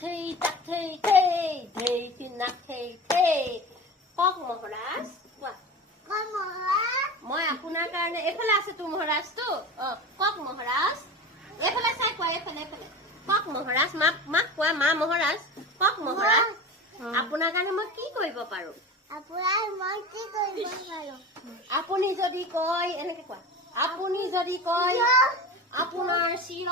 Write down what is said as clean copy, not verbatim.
thei tak thei thei thei tinak thei thei কক মহাৰাজ কোৱা মই আপোনাৰ কাৰণে এফালে আছে তো মহাৰাজটো কক মহাৰাজ এফালে চাই কোৱা এফালে কক মহাৰাজ মাক কোৱা মা মহাৰাজ কক মহাৰাজ আপোনাৰ কাৰণে মই কি কৰিব পাৰো আপুনি যদি কয় এনেকে কোৱা আপুনি যদি কয় আপোনাৰ চিৰ